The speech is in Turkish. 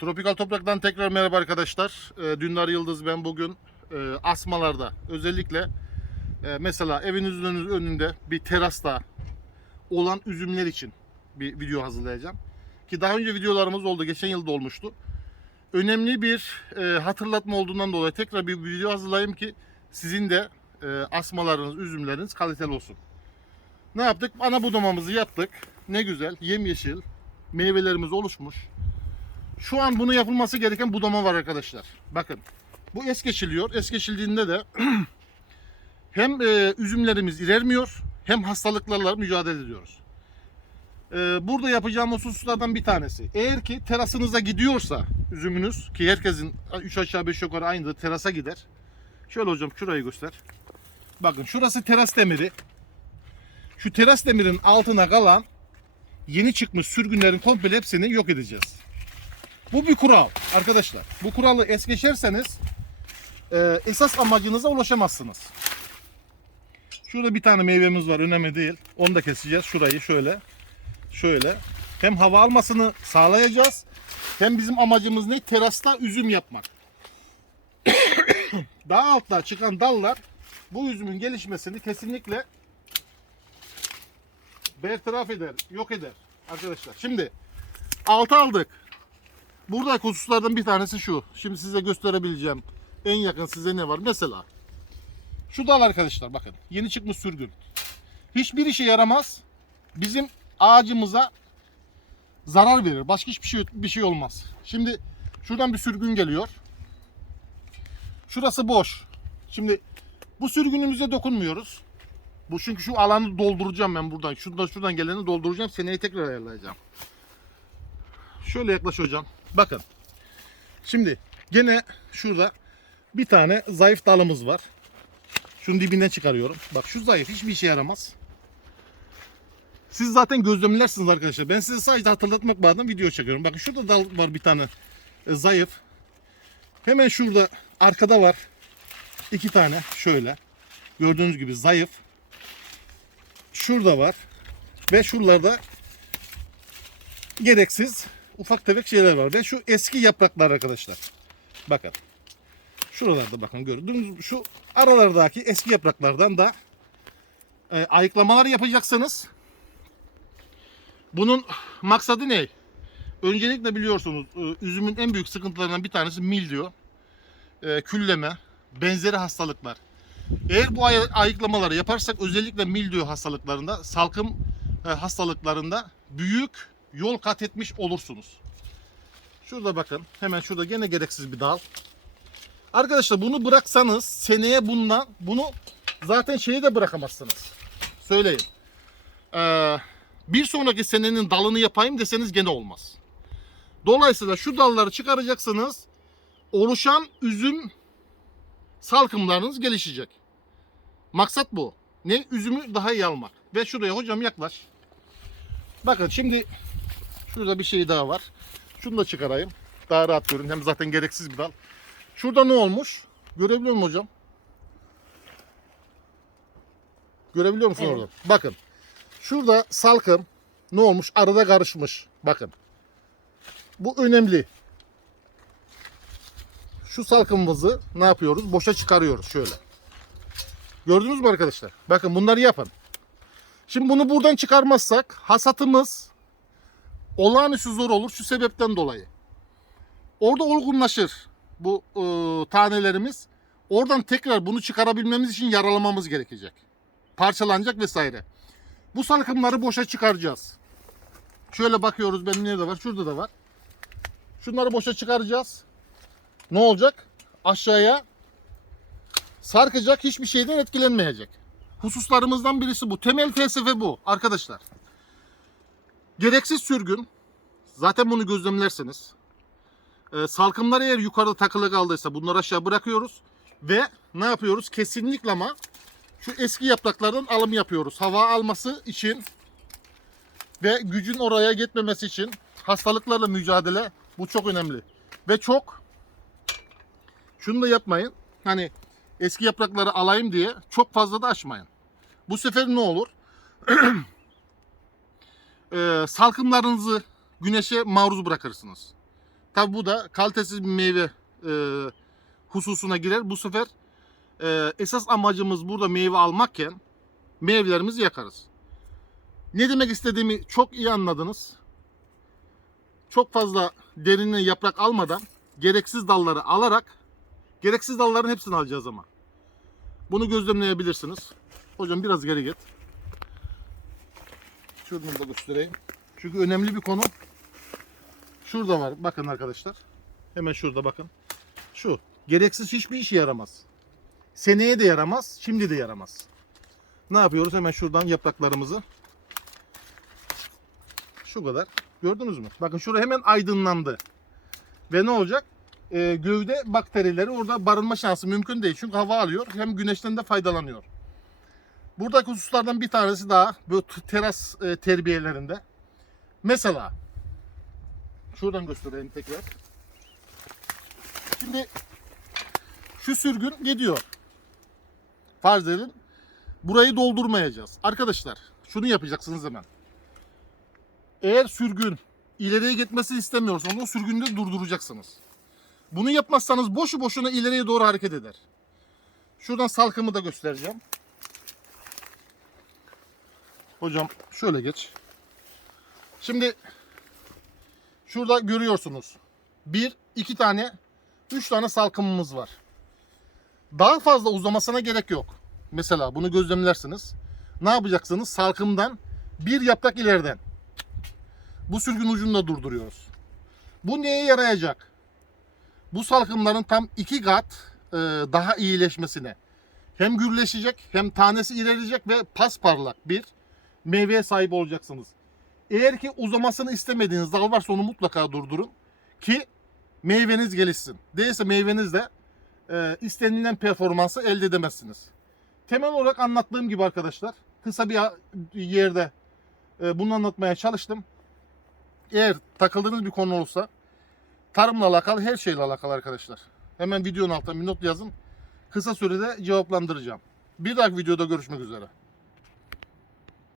Tropikal Toprak'tan tekrar merhaba arkadaşlar. Ee, Dündar Yıldız ben bugün e, asmalarda özellikle e, mesela evinizin önü- önünde bir terasta olan üzümler için bir video hazırlayacağım. Ki daha önce videolarımız oldu. Geçen yılda olmuştu. Önemli bir e, hatırlatma olduğundan dolayı tekrar bir video hazırlayayım ki sizin de e, asmalarınız, üzümleriniz kaliteli olsun. Ne yaptık? Ana budamamızı yaptık. Ne güzel, yemyeşil meyvelerimiz oluşmuş. Şu an bunu yapılması gereken budama var arkadaşlar. Bakın. Bu es geçiliyor. Es geçildiğinde de hem e, üzümlerimiz ilermiyor hem hastalıklarla mücadele ediyoruz. E, burada yapacağımız hususlardan bir tanesi. Eğer ki terasınıza gidiyorsa üzümünüz ki herkesin 3 aşağı 5 yukarı aynıdır terasa gider. Şöyle hocam şurayı göster. Bakın şurası teras demiri. Şu teras demirin altına kalan yeni çıkmış sürgünlerin komple hepsini yok edeceğiz. Bu bir kural arkadaşlar. Bu kuralı es geçerseniz e, esas amacınıza ulaşamazsınız. Şurada bir tane meyvemiz var önemli değil. Onu da keseceğiz. Şurayı şöyle. Şöyle. Hem hava almasını sağlayacağız. Hem bizim amacımız ne? Terasta üzüm yapmak. Daha altta çıkan dallar bu üzümün gelişmesini kesinlikle bertaraf eder, yok eder arkadaşlar. Şimdi altı aldık. Burada hususlardan bir tanesi şu. Şimdi size gösterebileceğim en yakın size ne var? Mesela şu dal arkadaşlar bakın. Yeni çıkmış sürgün. Hiçbir işe yaramaz. Bizim ağacımıza zarar verir. Başka hiçbir şey bir şey olmaz. Şimdi şuradan bir sürgün geliyor. Şurası boş. Şimdi bu sürgünümüze dokunmuyoruz. Bu çünkü şu alanı dolduracağım ben buradan. Şuradan şuradan geleni dolduracağım. Seneyi tekrar ayarlayacağım. Şöyle yaklaş hocam. Bakın. Şimdi gene şurada bir tane zayıf dalımız var. Şunun dibinden çıkarıyorum. Bak şu zayıf hiçbir işe yaramaz. Siz zaten gözlemlersiniz arkadaşlar. Ben size sadece hatırlatmak bağında video çekiyorum. Bakın şurada dal var bir tane e, zayıf. Hemen şurada arkada var iki tane şöyle. Gördüğünüz gibi zayıf. Şurada var. Ve şuralarda gereksiz ufak tefek şeyler var. Ve şu eski yapraklar arkadaşlar. Bakın. Şuralarda bakın gördüğünüz şu aralardaki eski yapraklardan da e, ayıklamalar yapacaksınız. Bunun maksadı ne? Öncelikle biliyorsunuz e, üzümün en büyük sıkıntılarından bir tanesi mildiyo, e, külleme, benzeri hastalıklar. Eğer bu ay- ayıklamaları yaparsak özellikle mildiyo hastalıklarında, salkım e, hastalıklarında büyük yol kat etmiş olursunuz. Şurada bakın. Hemen şurada gene gereksiz bir dal. Arkadaşlar bunu bıraksanız seneye bundan bunu zaten şeyi de bırakamazsınız. Söyleyin. Ee, bir sonraki senenin dalını yapayım deseniz gene olmaz. Dolayısıyla şu dalları çıkaracaksınız. Oluşan üzüm salkımlarınız gelişecek. Maksat bu. Ne? Üzümü daha iyi almak. Ve şuraya hocam yaklaş. Bakın şimdi şurada bir şey daha var. Şunu da çıkarayım. Daha rahat görün. Hem zaten gereksiz bir dal. Şurada ne olmuş? Görebiliyor musun hocam? Görebiliyor musun Evet. orada? Bakın. Şurada salkım ne olmuş? Arada karışmış. Bakın. Bu önemli. Şu salkımımızı ne yapıyoruz? Boşa çıkarıyoruz şöyle. Gördünüz mü arkadaşlar? Bakın bunları yapın. Şimdi bunu buradan çıkarmazsak hasatımız olağanüstü zor olur şu sebepten dolayı. Orada olgunlaşır bu e, tanelerimiz. Oradan tekrar bunu çıkarabilmemiz için yaralamamız gerekecek. Parçalanacak vesaire. Bu salkımları boşa çıkaracağız. Şöyle bakıyoruz benim nerede var? Şurada da var. Şunları boşa çıkaracağız. Ne olacak? Aşağıya sarkacak hiçbir şeyden etkilenmeyecek. Hususlarımızdan birisi bu. Temel felsefe bu arkadaşlar. Gereksiz sürgün. Zaten bunu gözlemlersiniz. Ee, salkımlar eğer yukarıda takılı kaldıysa bunları aşağı bırakıyoruz. Ve ne yapıyoruz? Kesinlikle ama şu eski yapraklardan alım yapıyoruz. Hava alması için ve gücün oraya gitmemesi için hastalıklarla mücadele bu çok önemli. Ve çok şunu da yapmayın. Hani eski yaprakları alayım diye çok fazla da açmayın. Bu sefer ne olur? Ee, salkımlarınızı güneşe maruz bırakırsınız. Tabi bu da kalitesiz bir meyve e, hususuna girer. Bu sefer e, esas amacımız burada meyve almakken meyvelerimizi yakarız. Ne demek istediğimi çok iyi anladınız. Çok fazla derinine yaprak almadan gereksiz dalları alarak gereksiz dalların hepsini alacağız ama. Bunu gözlemleyebilirsiniz. Hocam biraz geri git. Şuradan da göstereyim. Çünkü önemli bir konu. Şurada var. Bakın arkadaşlar. Hemen şurada bakın. Şu. Gereksiz hiçbir işe yaramaz. Seneye de yaramaz. Şimdi de yaramaz. Ne yapıyoruz? Hemen şuradan yapraklarımızı. Şu kadar. Gördünüz mü? Bakın şurada hemen aydınlandı. Ve ne olacak? Ee, gövde bakterileri orada barınma şansı mümkün değil. Çünkü hava alıyor. Hem güneşten de faydalanıyor. Buradaki hususlardan bir tanesi daha t- teras e, terbiyelerinde. Mesela şuradan göstereyim tekrar. Şimdi şu sürgün gidiyor. Farz edin. Burayı doldurmayacağız. Arkadaşlar şunu yapacaksınız hemen. Eğer sürgün ileriye gitmesini istemiyorsanız o sürgünü de durduracaksınız. Bunu yapmazsanız boşu boşuna ileriye doğru hareket eder. Şuradan salkımı da göstereceğim. Hocam şöyle geç. Şimdi şurada görüyorsunuz. Bir, iki tane, üç tane salkımımız var. Daha fazla uzamasına gerek yok. Mesela bunu gözlemlersiniz. Ne yapacaksınız? Salkımdan bir yaprak ileriden. Bu sürgün ucunu da durduruyoruz. Bu neye yarayacak? Bu salkımların tam iki kat e, daha iyileşmesine. Hem gürleşecek hem tanesi ilerleyecek ve pasparlak bir meyveye sahip olacaksınız. Eğer ki uzamasını istemediğiniz dal varsa onu mutlaka durdurun ki meyveniz gelişsin. Değilse meyveniz de e, istenilen performansı elde edemezsiniz. Temel olarak anlattığım gibi arkadaşlar kısa bir yerde e, bunu anlatmaya çalıştım. Eğer takıldığınız bir konu olursa tarımla alakalı her şeyle alakalı arkadaşlar. Hemen videonun altına bir not yazın. Kısa sürede cevaplandıracağım. Bir dahaki videoda görüşmek üzere.